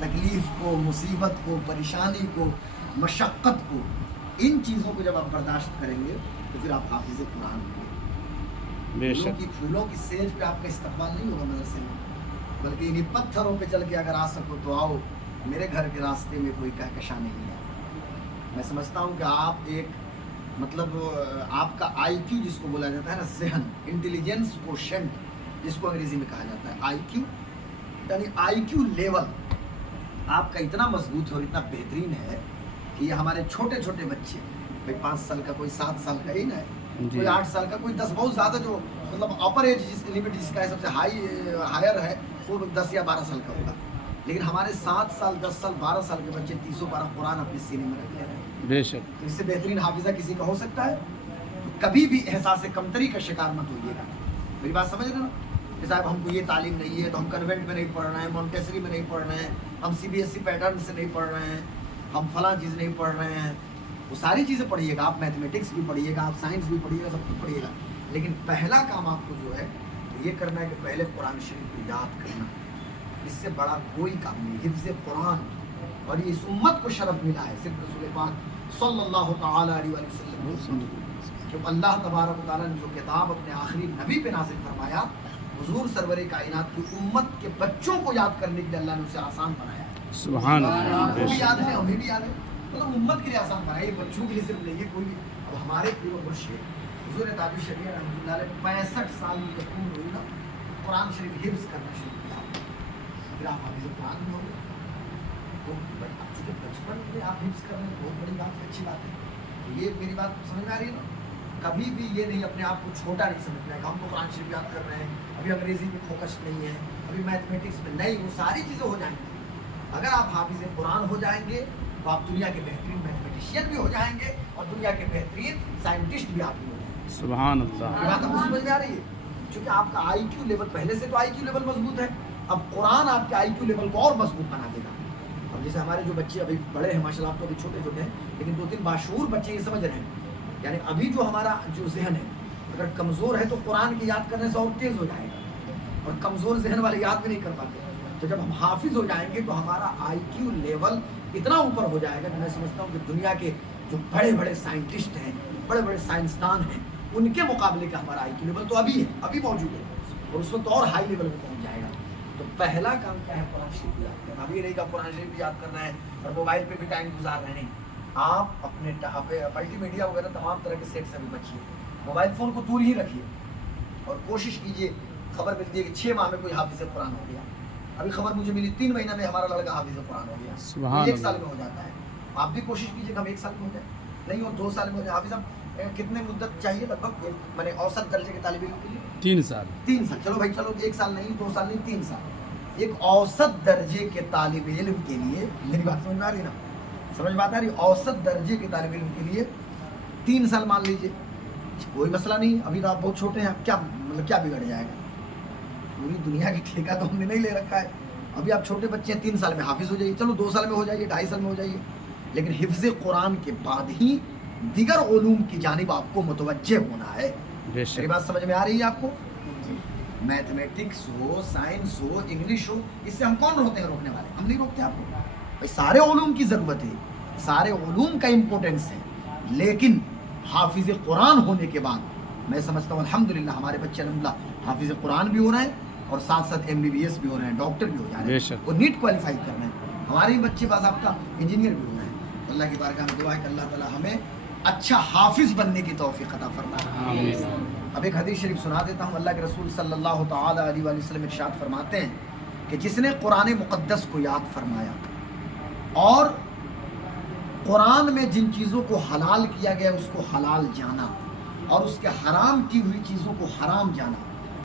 तकलीफ को, मुसीबत को, परेशानी को, मशक्क़त को, इन चीज़ों को जब आप बर्दाश्त करेंगे तो फिर आप हाफिज़ कुरान होंगे। फूलों की सेज पे आपका इस्तकबाल नहीं होगा मदरसे में, बल्कि इन्हीं पत्थरों पे चल के अगर आ सको तो आओ, मेरे घर के रास्ते में कोई कहकशा नहीं है। मैं समझता हूँ कि आप एक मतलब आपका IQ जिसको बोला जाता है ना, ज़हन, इंटेलिजेंस कोशेंट जिसको अंग्रेज़ी में कहा जाता है, IQ यानी IQ लेवल आपका इतना मजबूत है और इतना बेहतरीन है कि ये हमारे छोटे छोटे बच्चे, कोई 5 साल का, कोई 7 साल का ही ना, कोई 8 साल का, कोई 10, बहुत ज़्यादा जो मतलब अपर एज जिस लिमिट जिसका है सबसे हायर है वो 10 या 12 साल का होगा। लेकिन हमारे 7 साल, 10 साल, 12 साल के बच्चे 30 पारा कुरान अपने सीने में रख ले रहे हैं। बेशक। तो इससे बेहतरीन हाफिज़ा किसी का हो सकता है? तो कभी भी एहसास कमतरी का शिकार मत होइएगा। मेरी बात समझ रहे हो ना कि साहब हमको ये तालीम नहीं है तो हम कन्वेंट में नहीं पढ़ रहे हैं, मॉन्टेसरी में नहीं पढ़ रहे हैं, हम CBSE पैटर्न से नहीं पढ़ रहे हैं, हम फलां चीज़ नहीं पढ़ रहे हैं। वो सारी चीज़ें पढ़िएगा, आप मैथमेटिक्स भी पढ़िएगा, आप साइंस भी पढ़िएगा, सब कुछ पढ़िएगा, लेकिन पहला काम आपको जो है ये करना है कि पहले कुरान शरीफ को याद करना। इससे बड़ा कोई काम नहीं, हिफ्ज़ कुरान। और ये इस उम्मत को शरफ मिला है सिर्फ रसूल पाक सल्लल्लाहु तआला अलैहि वसल्लम, कि अल्लाह तबारक व तआला ने जो किताब अपने आखिरी नबी पे नाज़िल फरमाया, हुजूर सरवर कायनात की उम्मत के बच्चों को याद करने के लिए अल्लाह ने उसे आसान बनाया। सुभान अल्लाह। आपको भी याद है, हमें भी याद है, मतलब उम्मत के लिए आसान बनाया, ये बच्चों के लिए सिर्फ नहीं है, कोई भी। अब हमारे पूर्व मुर्शिद हुजूर ताजुल शरीयत रहमतुल्लाह अलैह 65 साल की जब उम्र हुई ना, कुरान शरीफ हिफ्ज़ करना शुरू किया, फिर आप हाफिज़ कुरान भी हो गए। तो चूँकि बचपन में आप हिफ्ज़ कर रहे हैं, बहुत बड़ी बात है, अच्छी बात है। तो ये मेरी बात समझ में आ रही है ना? कभी भी ये नहीं अपने आप को छोटा नहीं समझना है, हम तो कुरान शरीफ याद कर रहे हैं, अभी अंग्रेज़ी में फोकस नहीं है, अभी मैथमेटिक्स में नहीं, वो सारी चीज़ें हो जाएंगी। अगर आप हाफिज़ कुरान हो जाएंगे तो आप दुनिया के बेहतरीन मैथमेटिशियन भी हो जाएंगे और दुनिया के बेहतरीन साइंटिस्ट भी आप भी हो जाएंगे। सुभान अल्लाह। ये बात आपको समझ में आ रही है? क्योंकि आपका IQ लेवल पहले से तो IQ लेवल मजबूत है, अब कुरान आपके IQ लेवल को और मजबूत बना देगा। अब जैसे हमारे जो बच्चे अभी बड़े हैं माशाल्लाह, आप तो अभी छोटे छोटे हैं, लेकिन 2-3 बाशऊर बच्चे ये समझ रहे हैं। यानी अभी जो हमारा जो जहन है अगर कमज़ोर है तो कुरान की याद करने से और तेज़ हो जाएगा, और कमज़ोर जहन वाले याद भी नहीं कर पाते। तो जब हम हाफिज़ हो जाएंगे तो हमारा IQ लेवल इतना ऊपर हो जाएगा कि मैं समझता हूँ कि दुनिया के जो बड़े बड़े साइंटिस्ट हैं, बड़े बड़े साइंसदान हैं, उनके मुकाबले का हमारा IQ लेवल तो अभी है, अभी मौजूद है, और उस वक्त और हाई लेवल में पहुँच जाएगा। तो पहला काम क्या है? कुरान शरीफ याद करना। अभी नहीं का कुरान शरीफ याद करना है और मोबाइल पे भी टाइम गुजार रहे हैं, आप अपने मल्टीमीडिया वगैरह तमाम तरह के सेट से भी बचिए, मोबाइल फ़ोन को दूर ही रखिए, और कोशिश कीजिए, खबर मिलती है कि 6 माह में कोई हाफिज़ कुरान हो गया। अभी खबर मुझे मिली 3 महीना में हमारा लड़का हाफिज़ कुरान हो गया, 1 साल में हो जाता है। आप भी कोशिश कीजिए कि हम 1 साल में हो जाए, नहीं हो 2 साल में हो जाए। हाफिज़ साहब कितने मुद्दत चाहिए लगभग, मैंने औसत दर्जे के तालिब इल्म के लिए? 3 साल। 3 साल, चलो भाई चलो, 1 साल नहीं, 2 साल नहीं, 3 साल। एक औसत दर्जे के तालिब इल्म के लिए, मेरी बात समझ में आ रही ना? समझ बात आ रही? औसत दर्जे के तालिब इल्म के लिए 3 साल मान लीजिए, कोई मसला नहीं। अभी तो आप बहुत छोटे हैं, क्या मतलब क्या बिगड़ जाएगा? पूरी दुनिया की ठेका तो हमने नहीं ले रखा है। अभी आप छोटे बच्चे हैं, 3 साल में हाफिज़ हो जाइए, चलो 2 साल में हो जाइए, 2.5 साल में हो जाइए, लेकिन हिफ्ज़ कुरान के बाद ही दीगर उलूम की जानिब आपको मुतवज्जे होना है। मेरी बात समझ में आ रही है आपको? मैथमेटिक्स हो, साइंस हो, इंग्लिश हो, इससे हम कौन रोकते हैं? रोकने वाले हम नहीं रोकते आपको। भाई सारे उलूम की ज़रूरत है, सारे उलूम का इम्पोर्टेंस है, लेकिन हाफिज़ कुरान होने के बाद मैं समझता हूँ अल्हम्दुलिल्लाह हमारे बच्चे अल्हम्दुलिल्लाह हाफिज़ कुरान भी हो रहे हैं और साथ साथ MBBS भी हो रहे हैं, डॉक्टर भी हो जा रहे हैं, वो नीट क्वालिफाई कर रहे हैं। हमारे बच्चे पास आपका इंजीनियर भी हो रहे हैं। अल्लाह की बारगाह में दुआ है कि अल्लाह ताला हमें अच्छा हाफिज़ बनने की तौफीक अता फरमाए। अब एक हदीस शरीफ सुना देता हूँ। अल्लाह के रसूल सल्लल्लाहु तआला अलैहि वसल्लम इरशाद फरमाते हैं कि जिसने कुरान मुक़द्दस को याद फरमाया और कुरान में जिन चीज़ों को हलाल किया गया उसको हलाल जाना और उसके हराम की हुई चीज़ों को हराम जाना,